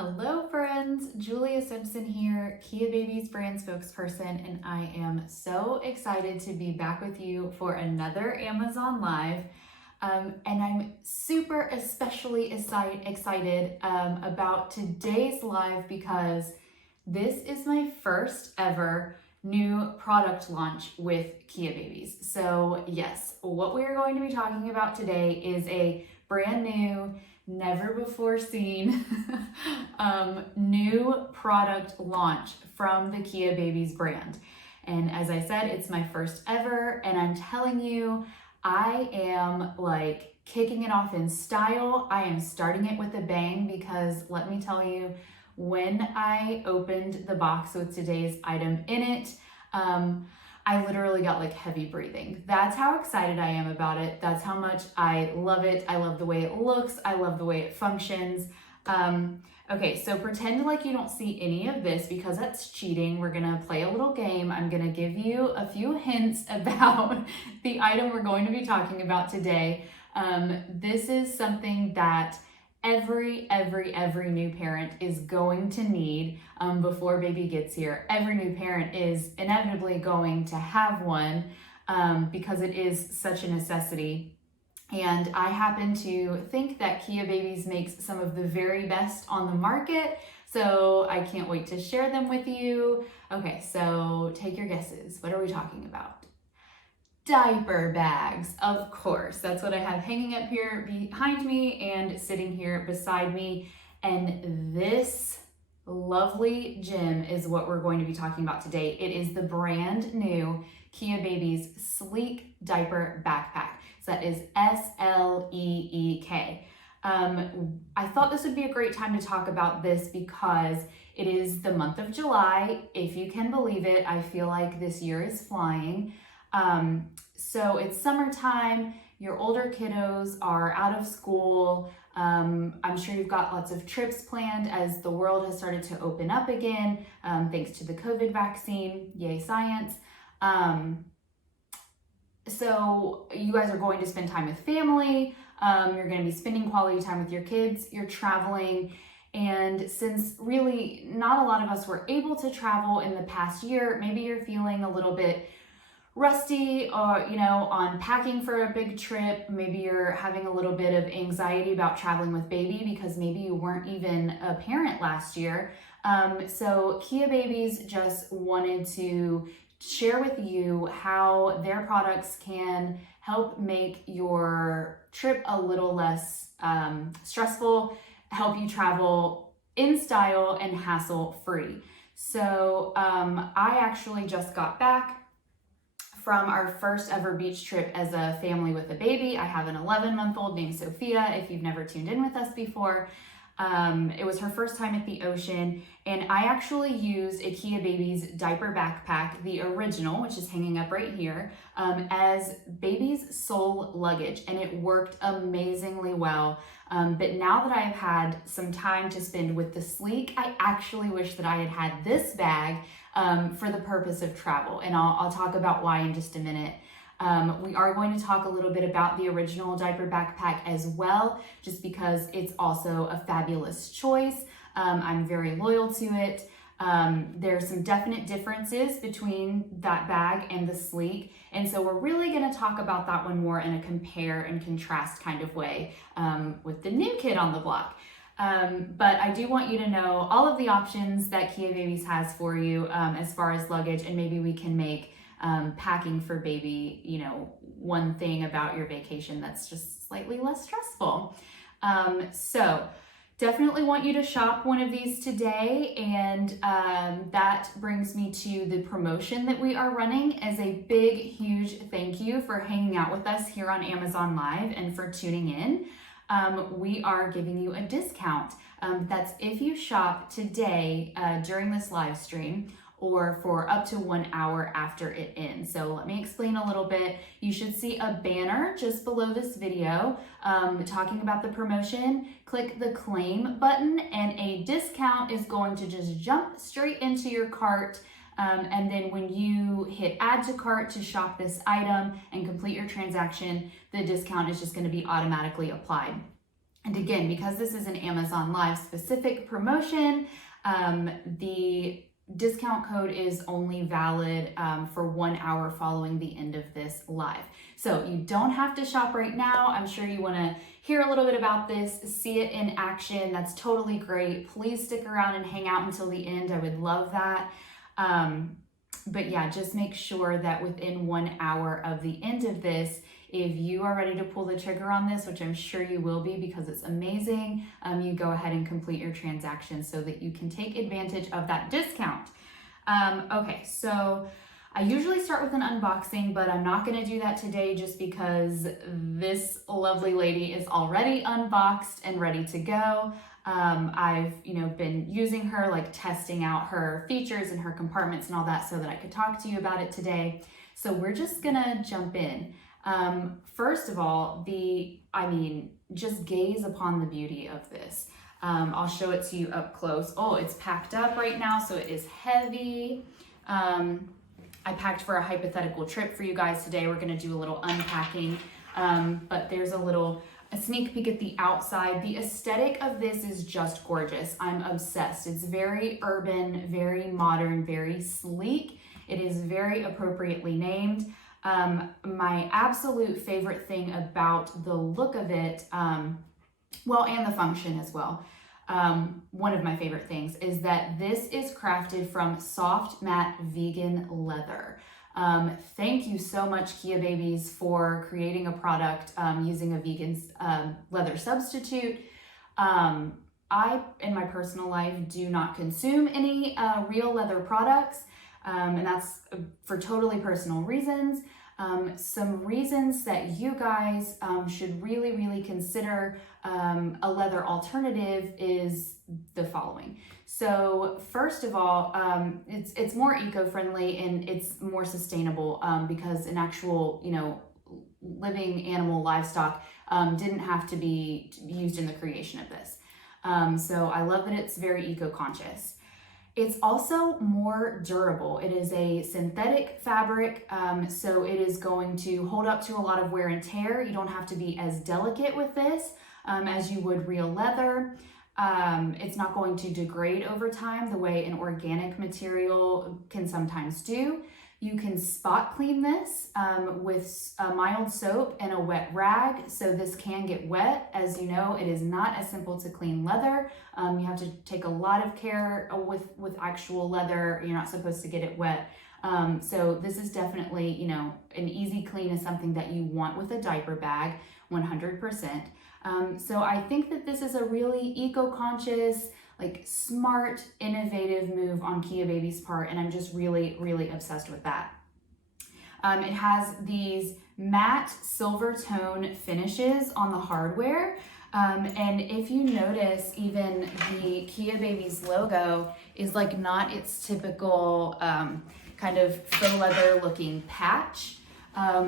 Hello friends, Julia Simpson here, Kia Babies brand spokesperson, and I am so excited to be back with you for another Amazon Live. And I'm especially excited about today's live because this is my first ever new product launch with Kia Babies. So yes, what we are going to be talking about today is a brand new, never before seen new product launch from the Kia Babies brand. And as I said, it's my first ever, and I'm telling you, I am like kicking it off in style. I am starting it with a bang because let me tell you, when I opened the box with today's item in it, I literally got like heavy breathing. That's how excited I am about it. That's how much I love it. I love the way it looks. I love the way it functions. Okay, so pretend like you don't see any of this because that's cheating. We're gonna play a little game. I'm gonna give you a few hints about the item we're going to be talking about today. This is something that every new parent is going to need before baby gets here. Every new parent is inevitably going to have one because it is such a necessity. And I happen to think that Kia Babies makes some of the very best on the market, so I can't wait to share them with you. Okay, so take your guesses. What are we talking about? Diaper bags, of course. That's what I have hanging up here behind me and sitting here beside me. And this lovely gem is what we're going to be talking about today. It is the brand new Kia Babies SLEEK Diaper Backpack. So that is SLEEK. I thought this would be a great time to talk about this because it is the month of July. If you can believe it, I feel like this year is flying. So it's summertime, your older kiddos are out of school. I'm sure you've got lots of trips planned as the world has started to open up again, thanks to the COVID vaccine, yay science. So you guys are going to spend time with family, you're going to be spending quality time with your kids, you're traveling. And since really not a lot of us were able to travel in the past year, maybe you're feeling a little bit rusty or, on packing for a big trip. Maybe you're having a little bit of anxiety about traveling with baby because maybe you weren't even a parent last year. So Kia Babies just wanted to share with you how their products can help make your trip a little less stressful, help you travel in style and hassle-free. So I actually just got back from our first ever beach trip as a family with a baby. I have an 11-month-old named Sophia, if you've never tuned in with us before. It was her first time at the ocean, and I actually used a Kia Babies diaper backpack, the original, which is hanging up right here, as baby's sole luggage, and it worked amazingly well. But now that I've had some time to spend with the SLEEK, I actually wish that I had had this bag for the purpose of travel, and I'll talk about why in just a minute. We are going to talk a little bit about the original diaper backpack as well, just because it's also a fabulous choice. I'm very loyal to it. There's some definite differences between that bag and the SLEEK, and so we're really going to talk about that one more in a compare and contrast kind of way with the new kid on the block. But I do want you to know all of the options that Kia Babies has for you as far as luggage, and maybe we can make packing for baby, one thing about your vacation that's just slightly less stressful. So definitely want you to shop one of these today, and that brings me to the promotion that we are running as a big, huge thank you for hanging out with us here on Amazon Live and for tuning in. We are giving you a discount. That's if you shop today during this live stream or for up to 1 hour after it ends. So let me explain a little bit. You should see a banner just below this video talking about the promotion. Click the claim button and a discount is going to just jump straight into your cart. And then when you hit add to cart to shop this item and complete your transaction, the discount is just going to be automatically applied. And again, because this is an Amazon Live specific promotion, the discount code is only valid for 1 hour following the end of this live. So you don't have to shop right now. I'm sure you want to hear a little bit about this, see it in action. That's totally great. Please stick around and hang out until the end. I would love that. But yeah, just make sure that within 1 hour of the end of this, if you are ready to pull the trigger on this, which I'm sure you will be because it's amazing, you go ahead and complete your transaction so that you can take advantage of that discount. Okay, so I usually start with an unboxing, but I'm not going to do that today just because this lovely lady is already unboxed and ready to go. I've, been using her, like testing out her features and her compartments and all that so that I could talk to you about it today. So we're just gonna jump in. First of all, just gaze upon the beauty of this. I'll show it to you up close. Oh, it's packed up right now, so it is heavy. I packed for a hypothetical trip for you guys today. We're gonna do a little unpacking, but there's a sneak peek at the outside. The aesthetic of this is just gorgeous. I'm obsessed. It's very urban, very modern, very sleek. It is very appropriately named. My absolute favorite thing about the look of it, and the function as well, one of my favorite things is that this is crafted from soft matte vegan leather. Thank you so much, Kia Babies, for creating a product using a vegan leather substitute. I, in my personal life, do not consume any real leather products, and that's for totally personal reasons. Some reasons that you guys should really consider a leather alternative is the following. So first of all, it's more eco-friendly and it's more sustainable because an actual, living animal livestock didn't have to be used in the creation of this. So I love that it's very eco-conscious. It's also more durable. It is a synthetic fabric, so it is going to hold up to a lot of wear and tear. You don't have to be as delicate with this as you would real leather. It's not going to degrade over time the way an organic material can sometimes do. You can spot clean this with a mild soap and a wet rag, so this can get wet. As you know, it is not as simple to clean leather. You have to take a lot of care with actual leather. You're not supposed to get it wet. So this is definitely, an easy clean is something that you want with a diaper bag, 100%. So I think that this is a really eco-conscious, smart, innovative move on Kia Baby's part, and I'm just really obsessed with that. It has these matte silver tone finishes on the hardware, and if you notice, even the Kia Baby's logo is not its typical kind of faux leather looking patch.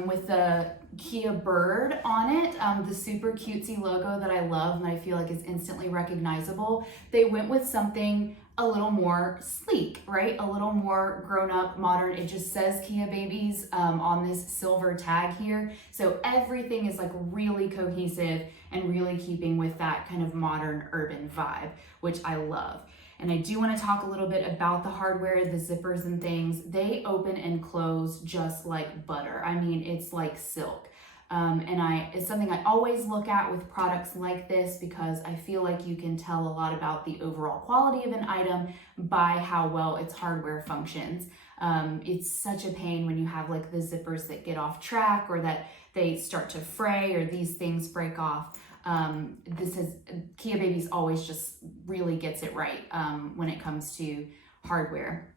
With the Kia bird on it, the super cutesy logo that I love and I feel like is instantly recognizable. They went with something a little more sleek, right? A little more grown up, modern. It just says Kia Babies on this silver tag here. So everything is really cohesive and really keeping with that kind of modern urban vibe, which I love. And I do want to talk a little bit about the hardware, the zippers and things. They open and close just like butter. I mean, it's like silk. It's something I always look at with products like this because I feel like you can tell a lot about the overall quality of an item by how well its hardware functions. It's such a pain when you have the zippers that get off track or that they start to fray or these things break off. Kia Babies always just really gets it right when it comes to hardware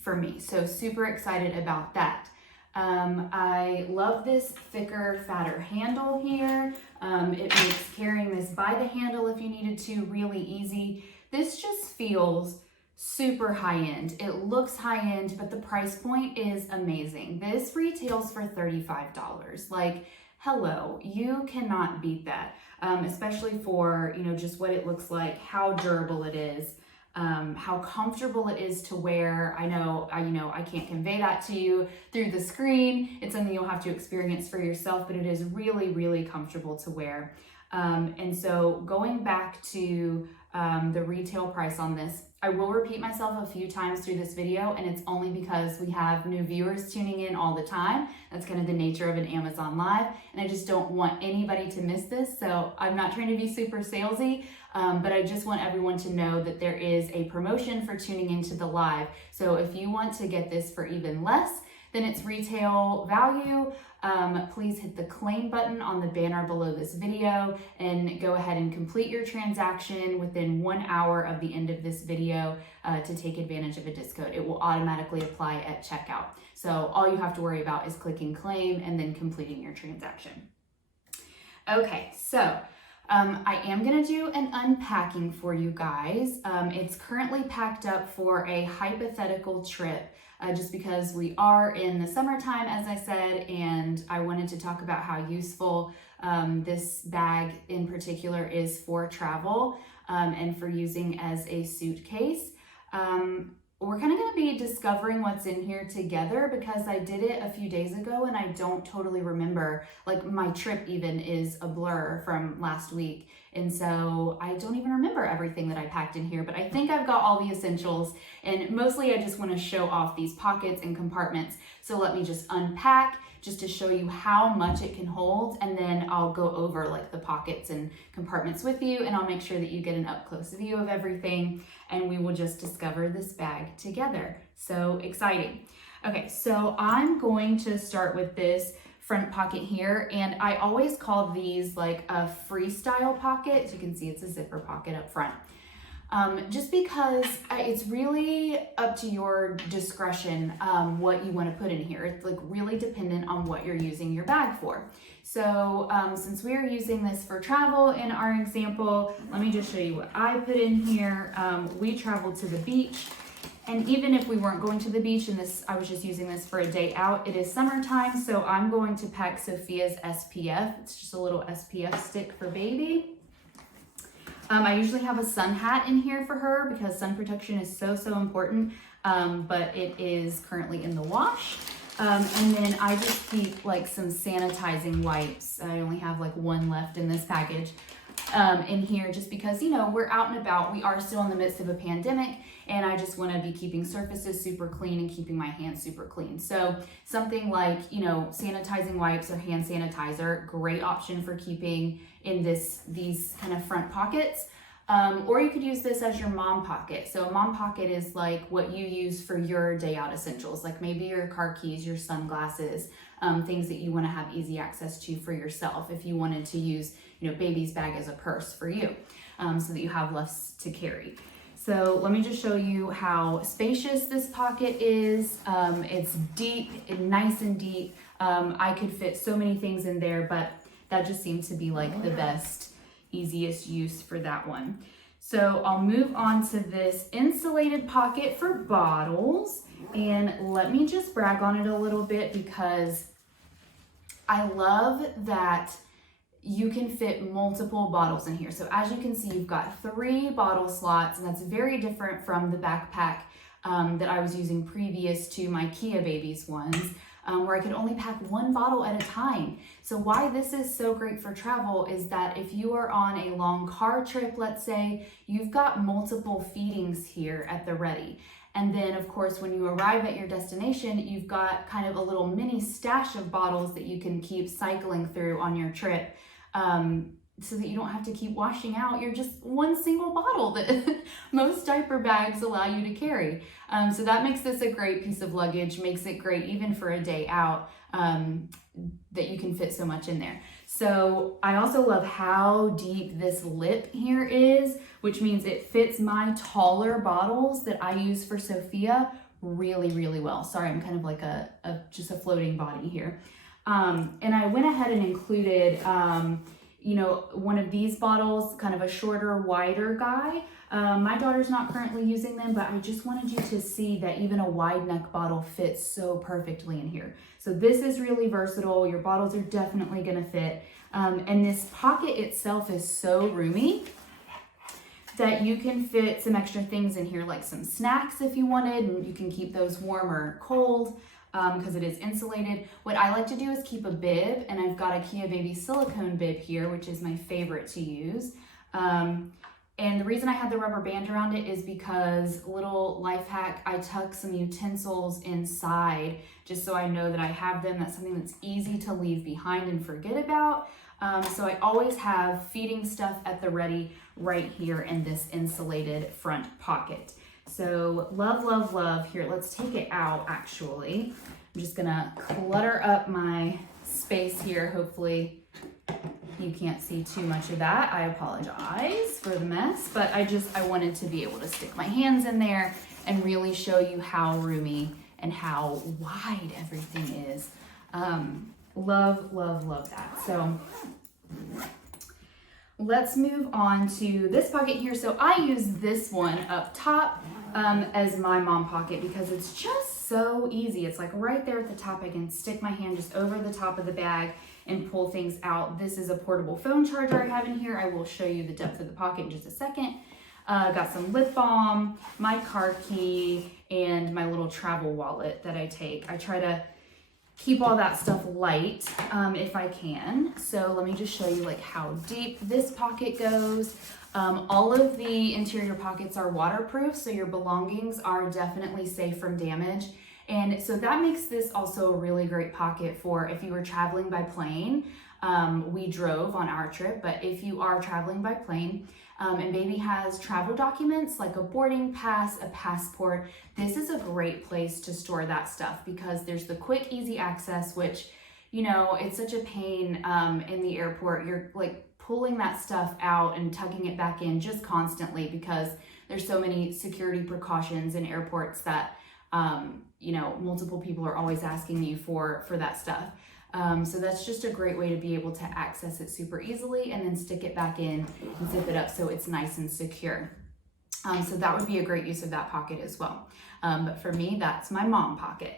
for me. So super excited about that. I love this thicker, fatter handle here. It makes carrying this by the handle if you needed to really easy. This just feels super high end. It looks high end, but the price point is amazing. This retails for $35. Hello, you cannot beat that, especially for, just what it looks like, how durable it is, how comfortable it is to wear. I can't convey that to you through the screen. It's something you'll have to experience for yourself, but it is really comfortable to wear. And so going back to the retail price on this, I will repeat myself a few times through this video, and it's only because we have new viewers tuning in all the time. That's kind of the nature of an Amazon Live, and I just don't want anybody to miss this. So I'm not trying to be super salesy, but I just want everyone to know that there is a promotion for tuning into the live. So if you want to get this for even less than its retail value, please hit the claim button on the banner below this video and go ahead and complete your transaction within 1 hour of the end of this video to take advantage of a discount. It will automatically apply at checkout. So all you have to worry about is clicking claim and then completing your transaction. Okay, so I am gonna do an unpacking for you guys. It's currently packed up for a hypothetical trip. Just because we are in the summertime, as I said, and I wanted to talk about how useful this bag in particular is for travel and for using as a suitcase. We're kind of going to be discovering what's in here together because I did it a few days ago and I don't totally remember. Like, my trip even is a blur from last week. And so I don't even remember everything that I packed in here, but I think I've got all the essentials, and mostly I just want to show off these pockets and compartments. So let me just unpack just to show you how much it can hold, and then I'll go over like the pockets and compartments with you, and I'll make sure that you get an up close view of everything, and we will just discover this bag together. So exciting. Okay, so I'm going to start with this front pocket here, and I always call these like a freestyle pocket. As you can see, it's a zipper pocket up front. Just because it's really up to your discretion what you want to put in here. It's like really dependent on what you're using your bag for. So since we are using this for travel in our example, let me just show you what I put in here. We traveled to the beach, and even if we weren't going to the beach and I was just using this for a day out, it is summertime, so I'm going to pack Sophia's SPF. It's just a little SPF stick for baby. I usually have a sun hat in here for her because sun protection is so important, but it is currently in the wash. And then I just keep like some sanitizing wipes. I only have like one left in this package in here just because, you know, we're out and about. We are still in the midst of a pandemic, and I just want to be keeping surfaces super clean and keeping my hands super clean. So something like, you know, sanitizing wipes or hand sanitizer, great option for keeping in these kind of front pockets. Or you could use this as your mom pocket. So a mom pocket is like what you use for your day out essentials, like maybe your car keys, your sunglasses, things that you want to have easy access to for yourself if you wanted to use, you know, baby's bag as a purse for you, so that you have less to carry. So let me just show you how spacious this pocket is. It's deep and nice and deep. I could fit so many things in there, but that just seemed to be like the best, easiest use for that one. So I'll move on to this insulated pocket for bottles, and let me just brag on it a little bit because I love that you can fit multiple bottles in here. So as you can see, you've got 3 bottle slots, and that's very different from the backpack that I was using previous to my Kia Babies ones, where I could only pack 1 bottle at a time. So why this is so great for travel is that if you are on a long car trip, let's say, you've got multiple feedings here at the ready. And then of course, when you arrive at your destination, you've got kind of a little mini stash of bottles that you can keep cycling through on your trip. So that you don't have to keep washing out your just one single bottle that most diaper bags allow you to carry. So that makes this a great piece of luggage, makes it great even for a day out, that you can fit so much in there. So I also love how deep this lip here is, which means it fits my taller bottles that I use for Sophia really well. Sorry, I'm kind of like just a floating body here. And I went ahead and included, you know, one of these bottles, kind of a shorter, wider guy. My daughter's not currently using them, but I just wanted you to see that even a wide neck bottle fits so perfectly in here. So this is really versatile. Your bottles are definitely gonna fit. And this pocket itself is so roomy that you can fit some extra things in here, like some snacks if you wanted, and you can keep those warm or cold. because it is insulated. What I like to do is keep a bib, and I've got a Kia Baby silicone bib here, which is my favorite to use. And the reason I had the rubber band around it is because, little life hack, I tuck some utensils inside just so I know that I have them. That's something that's easy to leave behind and forget about. So I always have feeding stuff at the ready right here in this insulated front pocket. So love, love, love. Here, let's take it out actually. I'm just gonna clutter up my space here. Hopefully you can't see too much of that. I apologize for the mess, but I wanted to be able to stick my hands in there and really show you how roomy and how wide everything is. Love, love, love that. So let's move on to this pocket here. So I use this one up top as my mom pocket because it's just so easy. It's like right there at the top. I can stick my hand just over the top of the bag and pull things out. This is a portable phone charger I have in here. I will show you the depth of the pocket in just a second. Got some lip balm, my car key, and my little travel wallet that I take. I try to keep all that stuff light if I can. So let me just show you like how deep this pocket goes. All of the interior pockets are waterproof, so your belongings are definitely safe from damage. And so that makes this also a really great pocket for if you were traveling by plane. We drove on our trip, but if you are traveling by plane and baby has travel documents like a boarding pass, a passport, this is a great place to store that stuff because there's the quick, easy access, which, you know, it's such a pain in the airport. You're like pulling that stuff out and tucking it back in just constantly because there's so many security precautions in airports that you know, multiple people are always asking you for that stuff. So that's just a great way to be able to access it super easily and then stick it back in and zip it up so it's nice and secure. So that would be a great use of that pocket as well. But for me, that's my mom pocket.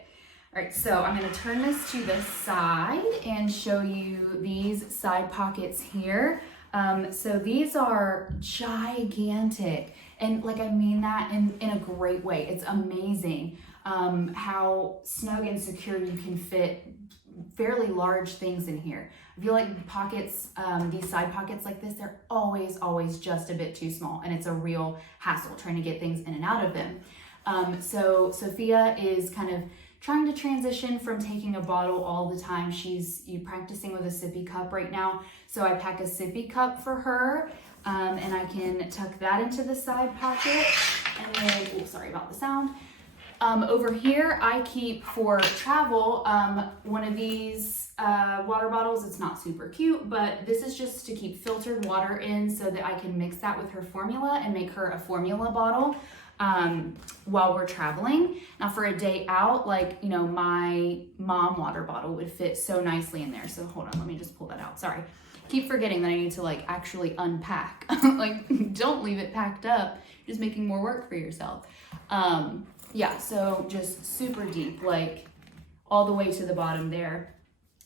All right, so I'm gonna turn this to the side and show you these side pockets here. So these are gigantic. And like, I mean that in a great way. It's amazing how snug and secure you can fit fairly large things in here. I feel like pockets, these side pockets like this, they're always just a bit too small, and it's a real hassle trying to get things in and out of them. So Sophia is kind of trying to transition from taking a bottle all the time. She's practicing with a sippy cup right now. So I pack a sippy cup for her, and I can tuck that into the side pocket. And then, oh, sorry about the sound. Over here, I keep for travel one of these water bottles. It's not super cute, but this is just to keep filtered water in so that I can mix that with her formula and make her a formula bottle while we're traveling. Now for a day out, like, you know, my mom water bottle would fit so nicely in there. So hold on, let me just pull that out. Sorry. Keep forgetting that I need to like actually unpack. Like, don't leave it packed up. You're just making more work for yourself. Yeah, so just super deep, like all the way to the bottom there.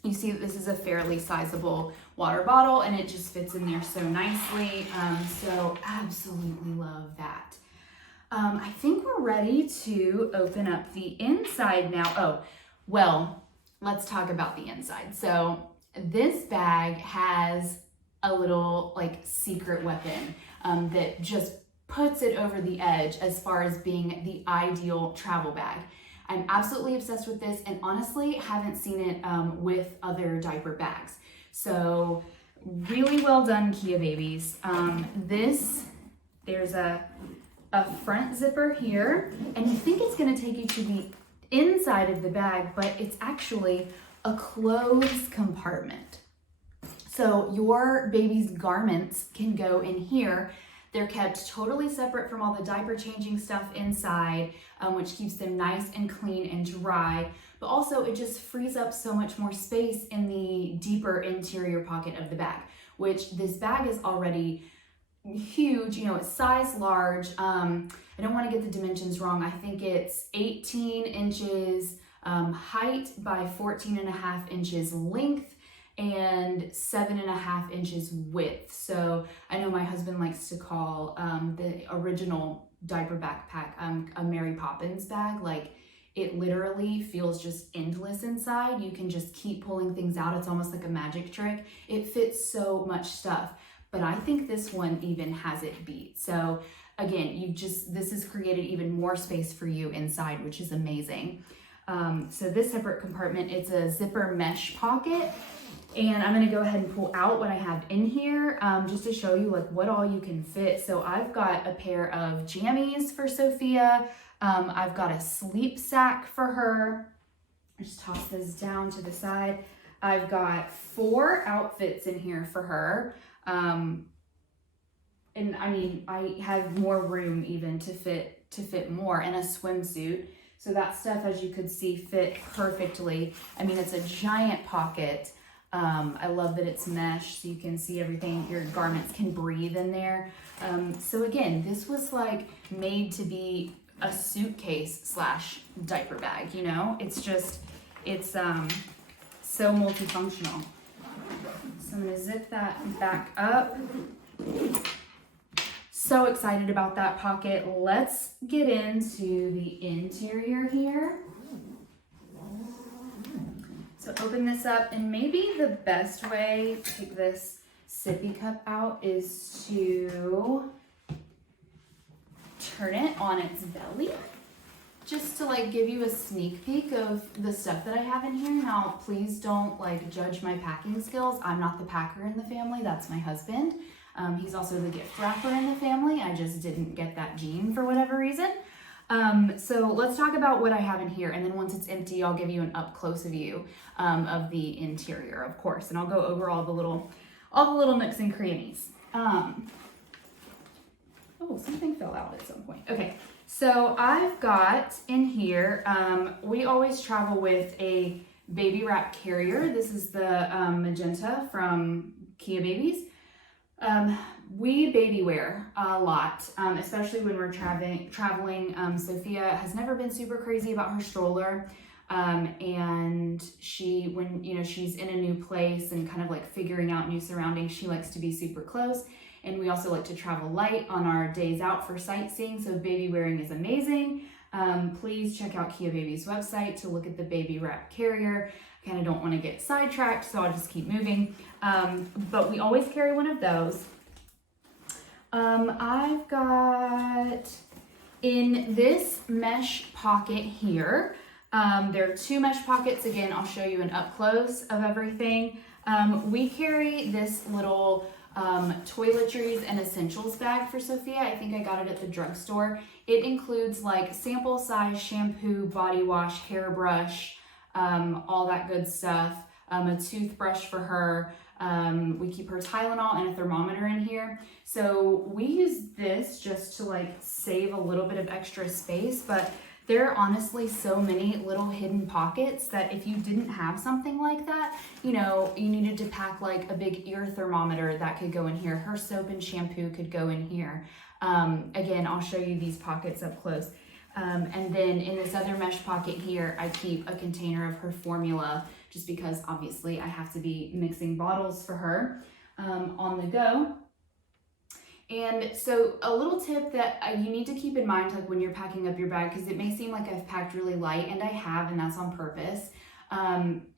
You see that this is a fairly sizable water bottle and it just fits in there so nicely. So absolutely love that. I think we're ready to open up the inside now. Oh, well, let's talk about the inside. So this bag has a little like secret weapon that just puts it over the edge as far as being the ideal travel bag. I'm absolutely obsessed with this and honestly haven't seen it with other diaper bags. So really well done, Kia babies. There's a front zipper here, and you think it's gonna take you to the inside of the bag, but it's actually a clothes compartment. So your baby's garments can go in here. They're kept totally separate from all the diaper changing stuff inside, which keeps them nice and clean and dry. But also it just frees up so much more space in the deeper interior pocket of the bag, which this bag is already huge. You know, it's size large. I don't want to get the dimensions wrong. I think it's 18 inches height by 14.5 inches length and 7.5 inches width. So I know my husband likes to call the original diaper backpack a Mary Poppins bag. Like, it literally feels just endless inside. You can just keep pulling things out. It's almost like a magic trick. It fits so much stuff, but I think this one even has it beat. So again, this has created even more space for you inside, which is amazing. So this separate compartment, it's a zipper mesh pocket. And I'm gonna go ahead and pull out what I have in here just to show you like what all you can fit. So I've got a pair of jammies for Sophia. I've got a sleep sack for her. Just toss this down to the side. I've got 4 outfits in here for her. And I mean, I have more room even to fit more, and a swimsuit. So that stuff, as you could see, fit perfectly. I mean, it's a giant pocket. I love that it's mesh so you can see everything. Your garments can breathe in there. So again, this was like made to be a suitcase / diaper bag, you know? It's so multifunctional. So I'm gonna zip that back up. So excited about that pocket. Let's get into the interior here. So open this up, and maybe the best way to take this sippy cup out is to turn it on its belly, just to like give you a sneak peek of the stuff that I have in here. Now, please don't like judge my packing skills. I'm not the packer in the family, that's my husband. He's also the gift wrapper in the family. I just didn't get that gene for whatever reason. So let's talk about what I have in here, and then once it's empty, I'll give you an up close view of the interior, of course, and I'll go over all the little nooks and crannies. Oh, something fell out at some point. Okay, so I've got in here, we always travel with a baby wrap carrier. This is the magenta from Kia Babies. We baby wear a lot, especially when we're traveling. Sophia has never been super crazy about her stroller. And when she's in a new place and kind of like figuring out new surroundings, she likes to be super close. And we also like to travel light on our days out for sightseeing. So baby wearing is amazing. Please check out Kia Baby's website to look at the baby wrap carrier. I kind of don't want to get sidetracked, so I'll just keep moving. But we always carry one of those. I've got in this mesh pocket here, there are 2 mesh pockets. Again, I'll show you an up close of everything. We carry this little toiletries and essentials bag for Sophia. I think I got it at the drugstore. It includes like sample size shampoo, body wash, hairbrush, all that good stuff. A toothbrush for her. We keep her Tylenol and a thermometer in here. So we use this just to like save a little bit of extra space, but there are honestly so many little hidden pockets that if you didn't have something like that, you needed to pack like a big ear thermometer, that could go in here. Her soap and shampoo could go in here. Again, I'll show you these pockets up close. And then in this other mesh pocket here, I keep a container of her formula, just because obviously I have to be mixing bottles for her on the go. And so a little tip that you need to keep in mind, like when you're packing up your bag, because it may seem like I've packed really light, and I have, and that's on purpose,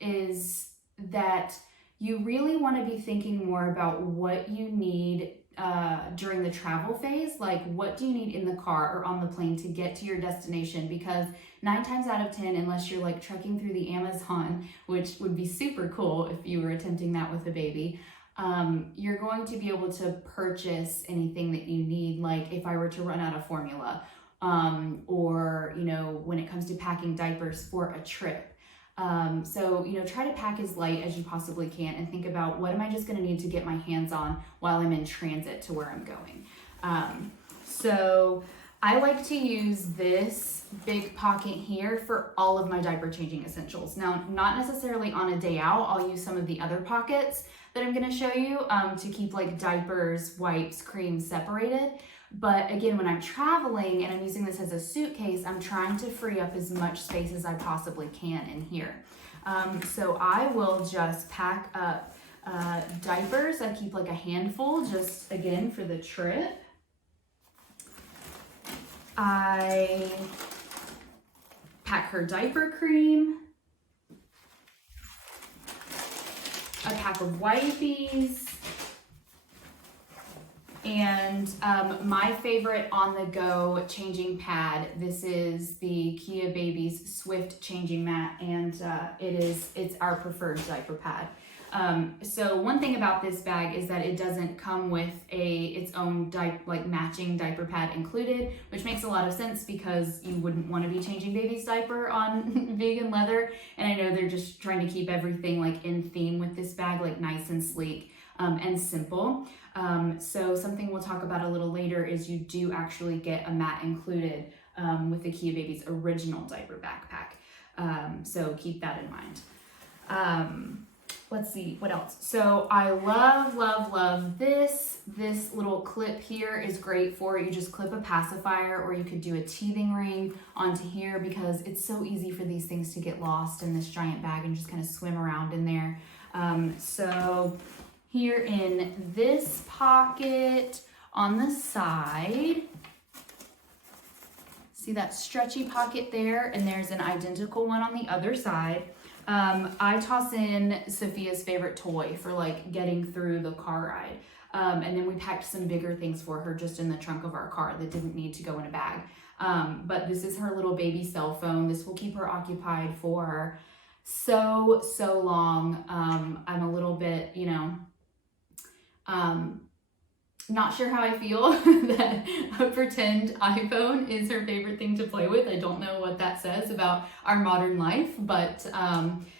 is that you really want to be thinking more about what you need during the travel phase. Like, what do you need in the car or on the plane to get to your destination? Because 9 times out of 10, unless you're like trekking through the Amazon, which would be super cool if you were attempting that with a baby, you're going to be able to purchase anything that you need. Like if I were to run out of formula, or when it comes to packing diapers for a trip. So try to pack as light as you possibly can, and think about, what am I just going to need to get my hands on while I'm in transit to where I'm going. So I like to use this big pocket here for all of my diaper changing essentials. Now, not necessarily on a day out, I'll use some of the other pockets that I'm going to show you to keep like diapers, wipes, creams separated. But again, when I'm traveling and I'm using this as a suitcase, I'm trying to free up as much space as I possibly can in here. So I will just pack up diapers. I keep like a handful, just again for the trip. I pack her diaper cream, a pack of wipes, and my favorite on-the-go changing pad. This is the Kia Baby's Swift changing mat, and it's our preferred diaper pad. So one thing about this bag is that it doesn't come with its own matching diaper pad included, which makes a lot of sense because you wouldn't want to be changing baby's diaper on vegan leather. And I know they're just trying to keep everything like in theme with this bag, like nice and sleek and simple. So something we'll talk about a little later is you do actually get a mat included with the Kia Baby's original diaper backpack. So keep that in mind. Let's see, what else? So I love this. This little clip here is great for, you just clip a pacifier, or you could do a teething ring onto here because it's so easy for these things to get lost in this giant bag and just kind of swim around in there. So here in this pocket on the side, see that stretchy pocket there? And there's an identical one on the other side. I toss in Sophia's favorite toy for like getting through the car ride. And then we packed some bigger things for her just in the trunk of our car that didn't need to go in a bag. But this is her little baby cell phone. This will keep her occupied for so long. I'm a little bit, not sure how I feel that a pretend iPhone is her favorite thing to play with. I don't know what that says about our modern life, but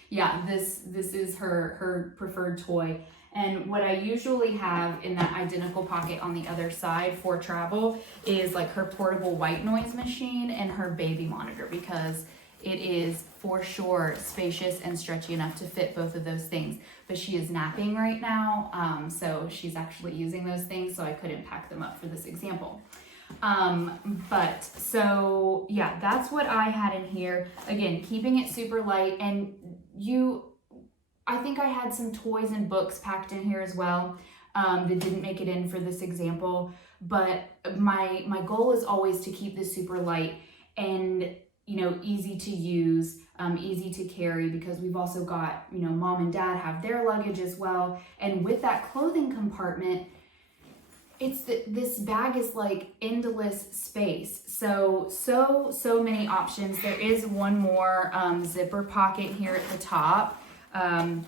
yeah, this is her preferred toy. And what I usually have in that identical pocket on the other side for travel is like her portable white noise machine and her baby monitor, because it is for sure spacious and stretchy enough to fit both of those things. But she is napping right now, so she's actually using those things, so I couldn't pack them up for this example. But so yeah, that's what I had in here. Again, keeping it super light. And I think I had some toys and books packed in here as well that didn't make it in for this example. But my goal is always to keep this super light and easy to use, easy to carry, because we've also got, mom and dad have their luggage as well. And with that clothing compartment, this bag is like endless space. So many options. There is one more zipper pocket here at the top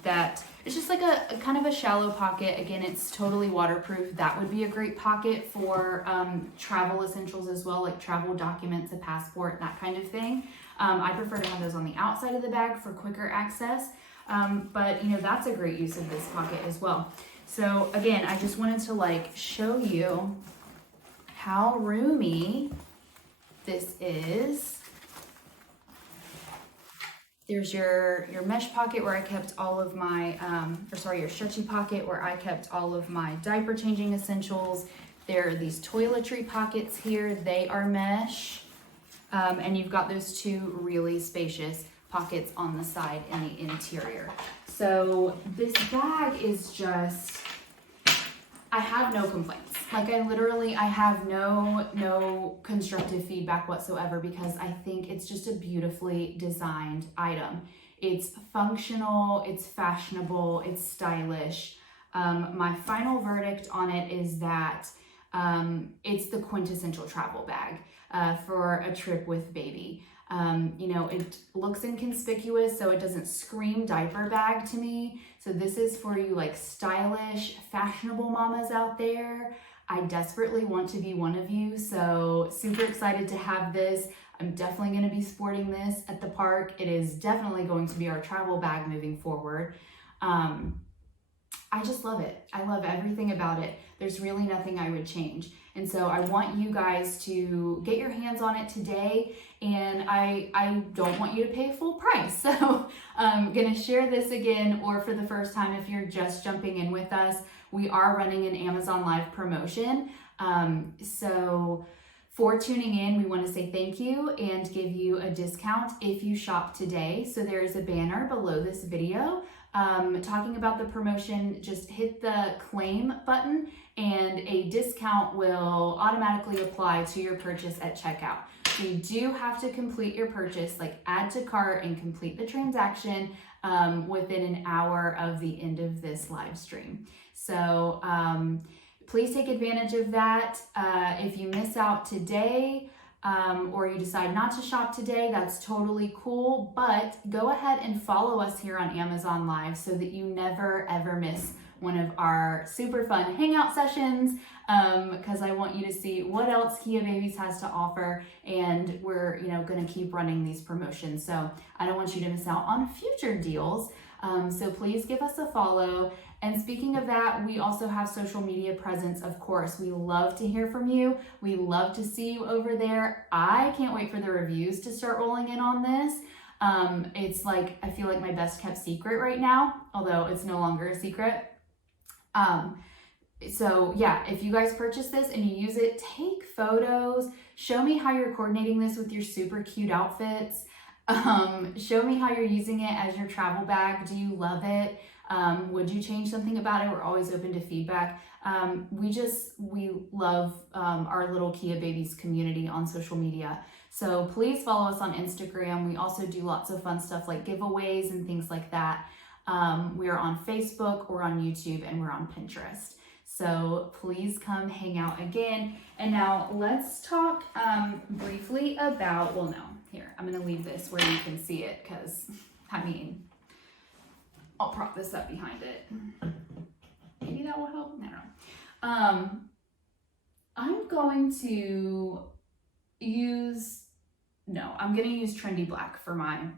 that it's just like a kind of a shallow pocket. Again, it's totally waterproof. That would be a great pocket for travel essentials as well, like travel documents, a passport, that kind of thing. I prefer to have those on the outside of the bag for quicker access. But that's a great use of this pocket as well. So again, I just wanted to show you how roomy this is. There's your mesh pocket where I kept all of my, your stretchy pocket where I kept all of my diaper changing essentials. There are these toiletry pockets here. They are mesh. And you've got those two really spacious pockets on the side in the interior. So this bag is just, I have no complaints. I have no constructive feedback whatsoever, because I think it's just a beautifully designed item. It's functional, it's fashionable, it's stylish. My final verdict on it is that it's the quintessential travel bag for a trip with baby. It looks inconspicuous, so it doesn't scream diaper bag to me. So this is for you stylish, fashionable mamas out there. I desperately want to be one of you, so super excited to have this. I'm definitely going to be sporting this at the park. It is definitely going to be our travel bag moving forward. I just love it. I love everything about it. There's really nothing I would change. And so I want you guys to get your hands on it today, and I don't want you to pay full price. So I'm gonna share this again, or for the first time if you're just jumping in with us, we are running an Amazon Live promotion. So for tuning in, we want to say thank you and give you a discount if you shop today. So there is a banner below this video talking about the promotion. Just hit the claim button and a discount will automatically apply to your purchase at checkout. So you do have to complete your purchase, like add to cart and complete the transaction within an hour of the end of this live stream. So please take advantage of that. If you miss out today, or you decide not to shop today, that's totally cool, but go ahead and follow us here on Amazon Live so that you never ever miss one of our super fun hangout sessions, because I want you to see what else Kia Babies has to offer, and we're going to keep running these promotions, so I don't want you to miss out on future deals. So please give us a follow. And speaking of that, we also have social media presence, of course. We love to hear from you. We love to see you over there. I can't wait for the reviews to start rolling in on this. It's like, I feel like my best kept secret right now, although it's no longer a secret. So yeah, if you guys purchase this and you use it, take photos, show me how you're coordinating this with your super cute outfits. Show me how you're using it as your travel bag. Do you love it? Would you change something about it? We're always open to feedback. We love our little Kia Babies community on social media. So please follow us on Instagram. We also do lots of fun stuff like giveaways and things like that. We are on Facebook, we're on YouTube, and we're on Pinterest. So please come hang out again. And now let's talk briefly about, well, no, here, I'm gonna leave this where you can see it, because I mean, I'll prop this up behind it. Maybe that will help, I don't know. I'm going to use Trendy Black for my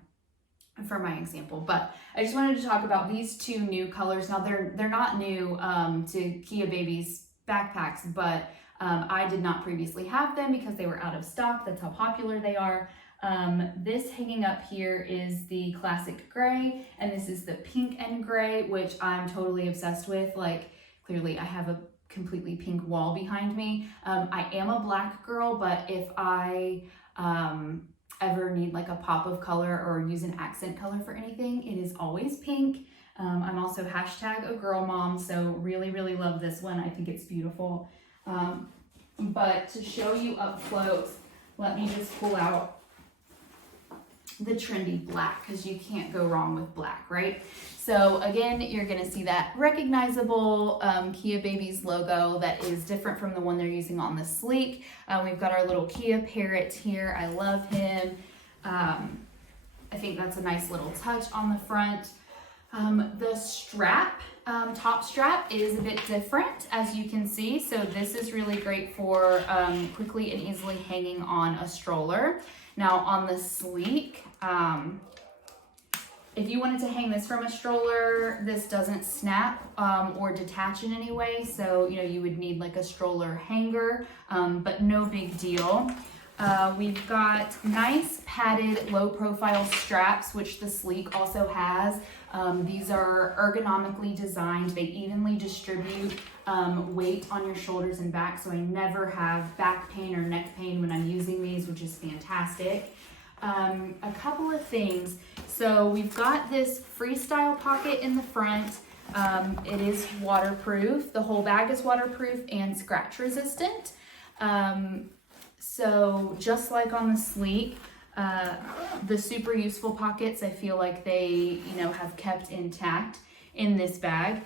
example, but I just wanted to talk about these two new colors. Now they're not new to Kia Babies backpacks, but I did not previously have them because they were out of stock. That's how popular they are. This hanging up here is the classic gray, and this is the pink and gray, which I'm totally obsessed with. Like, clearly I have a completely pink wall behind me. I am a black girl, but if I ever need like a pop of color or use an accent color for anything, it is always pink. I'm also hashtag a girl mom, so really, really love this one. I think it's beautiful. But to show you up close, let me just pull out the Trendy Black, because you can't go wrong with black, right? So again, you're gonna see that recognizable Kia Babies logo that is different from the one they're using on the Sleek. We've got our little Kia parrot here. I love him. I think that's a nice little touch on the front. The strap, top strap is a bit different, as you can see. So this is really great for quickly and easily hanging on a stroller. Now on the Sleek, if you wanted to hang this from a stroller, this doesn't snap or detach in any way. So, you would need like a stroller hanger, but no big deal. We've got nice padded low profile straps, which the Sleek also has. These are ergonomically designed. They evenly distribute weight on your shoulders and back, so I never have back pain or neck pain when I'm using these, which is fantastic. A couple of things. So we've got this freestyle pocket in the front. It is waterproof. The whole bag is waterproof and scratch resistant. So just like on the Sleek, the super useful pockets, I feel like they, have kept intact in this bag.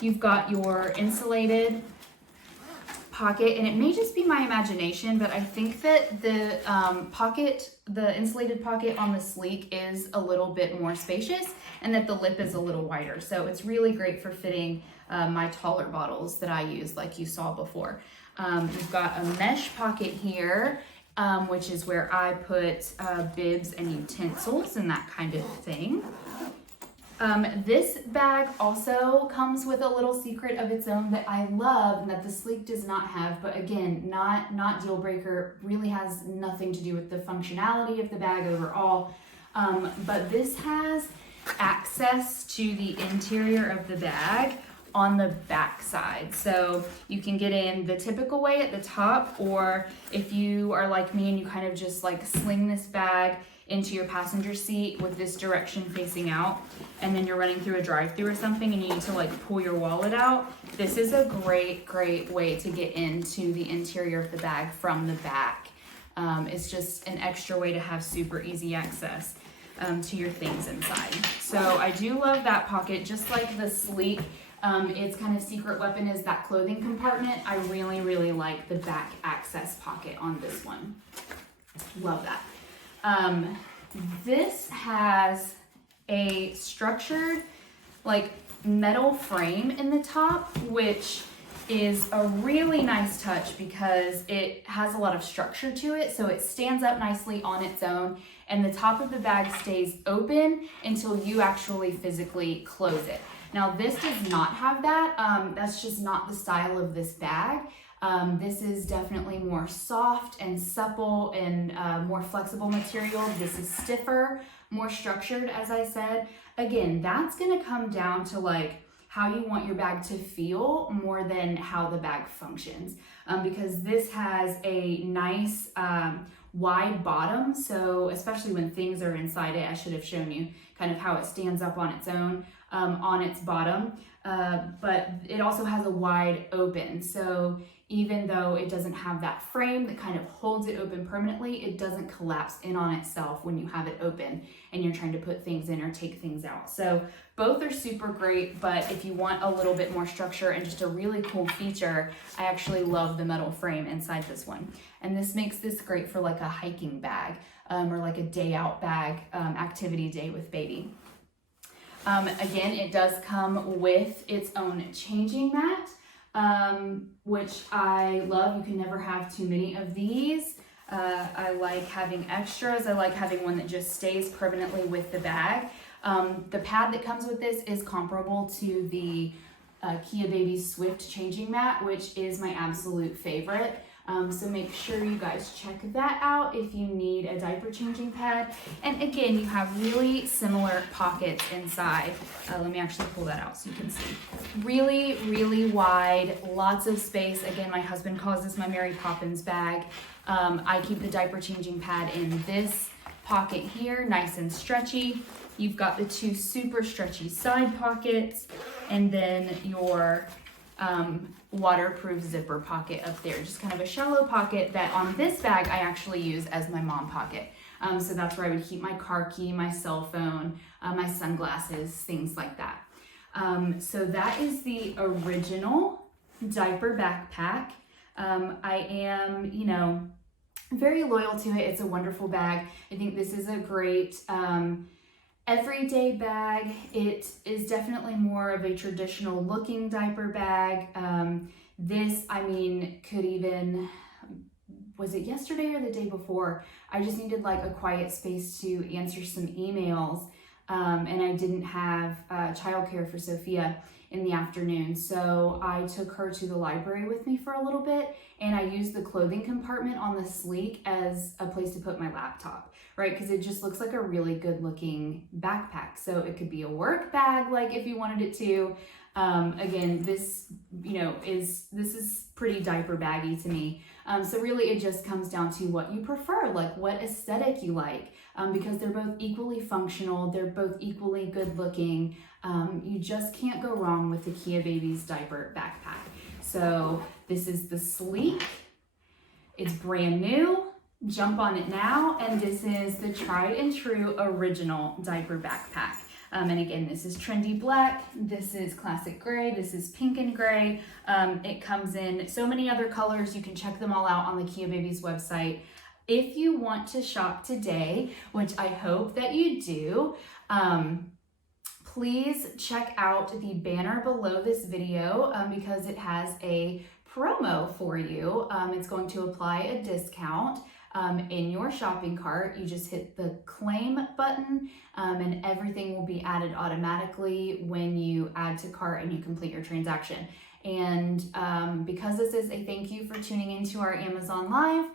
You've got your insulated pocket, and it may just be my imagination, but I think that the insulated pocket on the Sleek is a little bit more spacious, and that the lip is a little wider. So it's really great for fitting my taller bottles that I use, like you saw before. We've got a mesh pocket here, which is where I put bibs and utensils and that kind of thing. This bag also comes with a little secret of its own that I love and that the Sleek does not have, but again, not deal breaker, really has nothing to do with the functionality of the bag overall. But this has access to the interior of the bag on the back side. So you can get in the typical way at the top, or if you are like me and you kind of just like sling this bag into your passenger seat with this direction facing out, and then you're running through a drive-thru or something and you need to like pull your wallet out, this is a great way to get into the interior of the bag from the back. It's just an extra way to have super easy access to your things inside. So I do love that pocket, just like the SLEEK. Its kind of secret weapon is that clothing compartment. I really, really like the back access pocket on this one. Love that. This has a structured like metal frame in the top, which is a really nice touch because it has a lot of structure to it. So it stands up nicely on its own, and the top of the bag stays open until you actually physically close it. Now this does not have that. That's just not the style of this bag. This is definitely more soft and supple and more flexible material. This is stiffer, more structured, as I said. Again, that's gonna come down to like how you want your bag to feel more than how the bag functions. Because this has a nice wide bottom, so especially when things are inside it, I should have shown you kind of how it stands up on its own on its bottom, but it also has a wide open. So even though it doesn't have that frame that kind of holds it open permanently, it doesn't collapse in on itself when you have it open and you're trying to put things in or take things out. So both are super great, but if you want a little bit more structure and just a really cool feature, I actually love the metal frame inside this one. And this makes this great for like a hiking bag or like a day out bag, activity day with baby. Again, it does come with its own changing mat, which I love. You can never have too many of these. I like having extras. I like having one that just stays permanently with the bag. The pad that comes with this is comparable to the Kia Baby Swift changing mat, which is my absolute favorite. So make sure you guys check that out if you need a diaper changing pad. And again, you have really similar pockets inside. Let me actually pull that out so you can see. Really, really wide, lots of space. Again, my husband calls this my Mary Poppins bag. I keep the diaper changing pad in this pocket here, nice and stretchy. You've got the two super stretchy side pockets, and then your waterproof zipper pocket up there, just kind of a shallow pocket that on this bag I actually use as my mom pocket. So that's where I would keep my car key, my cell phone, my sunglasses, things like that. So that is the original diaper backpack. I am, you know, very loyal to it. It's a wonderful bag. I think this is a great everyday bag. It is definitely more of a traditional looking diaper bag. This, I mean, could even, was it yesterday or the day before? I just needed like a quiet space to answer some emails, and I didn't have childcare for Sophia in the afternoon. So I took her to the library with me for a little bit, and I used the clothing compartment on the SLEEK as a place to put my laptop, right? Because it just looks like a really good looking backpack. So it could be a work bag, like if you wanted it to. Again, this, you know, this is pretty diaper baggy to me. So really it just comes down to what you prefer, like what aesthetic you like, because they're both equally functional. They're both equally good looking. You just can't go wrong with the Kia Baby's diaper backpack. So this is the SLEEK. It's brand new. Jump on it now. And this is the tried and true original diaper backpack. And again, this is trendy black, this is classic gray, this is pink and gray. It comes in so many other colors. You can check them all out on the Kia Baby's website. If you want to shop today, which I hope that you do, please check out the banner below this video because it has a promo for you. It's going to apply a discount in your shopping cart. You just hit the claim button and everything will be added automatically when you add to cart and you complete your transaction. And because this is a thank you for tuning into our Amazon Live,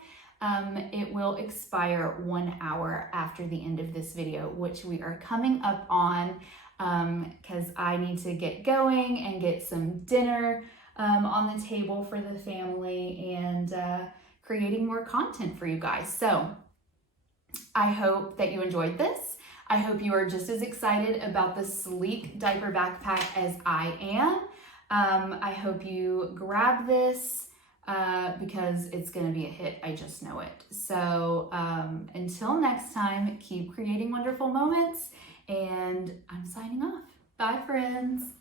it will expire 1 hour after the end of this video, which we are coming up on because I need to get going and get some dinner on the table for the family and creating more content for you guys. So I hope that you enjoyed this. I hope you are just as excited about the SLEEK diaper backpack as I am. I hope you grab this because it's going to be a hit. I just know it. So until next time, keep creating wonderful moments, and I'm signing off. Bye, friends.